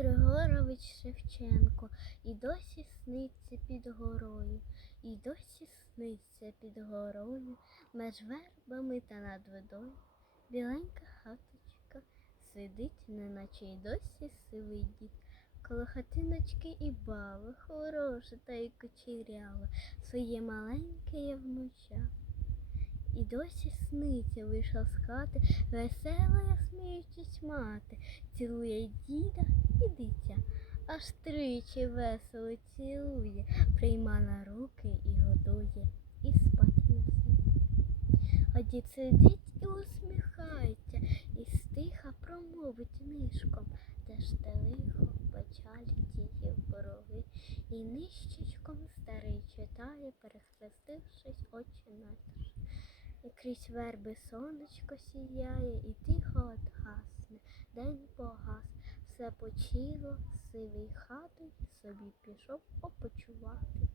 Григорович Шевченко, і досі сниться під горою, і досі сниться під горою, меж вербами та над водою. Біленька хаточка сидить, неначе й досі сивий дід. Коло хатиночки і баба, хороша та й кучерява, своє маленьке є внуча. І досі сниться вийшла з хати, весела, я сміючись мати, цілує діда і дитя, аж тричі весело цілує, прийма на руки і годує, і спать несе. А дід сидить і усміхається, і стиха промовить нишком, де ж те лихо, печалі тіє вороги, і нищечком старий читає, перехрестившись очі натяж. І крізь верби сонечко сіяє, і тихо от гасне, день все почило, сивий хатою собі пішов опочувати.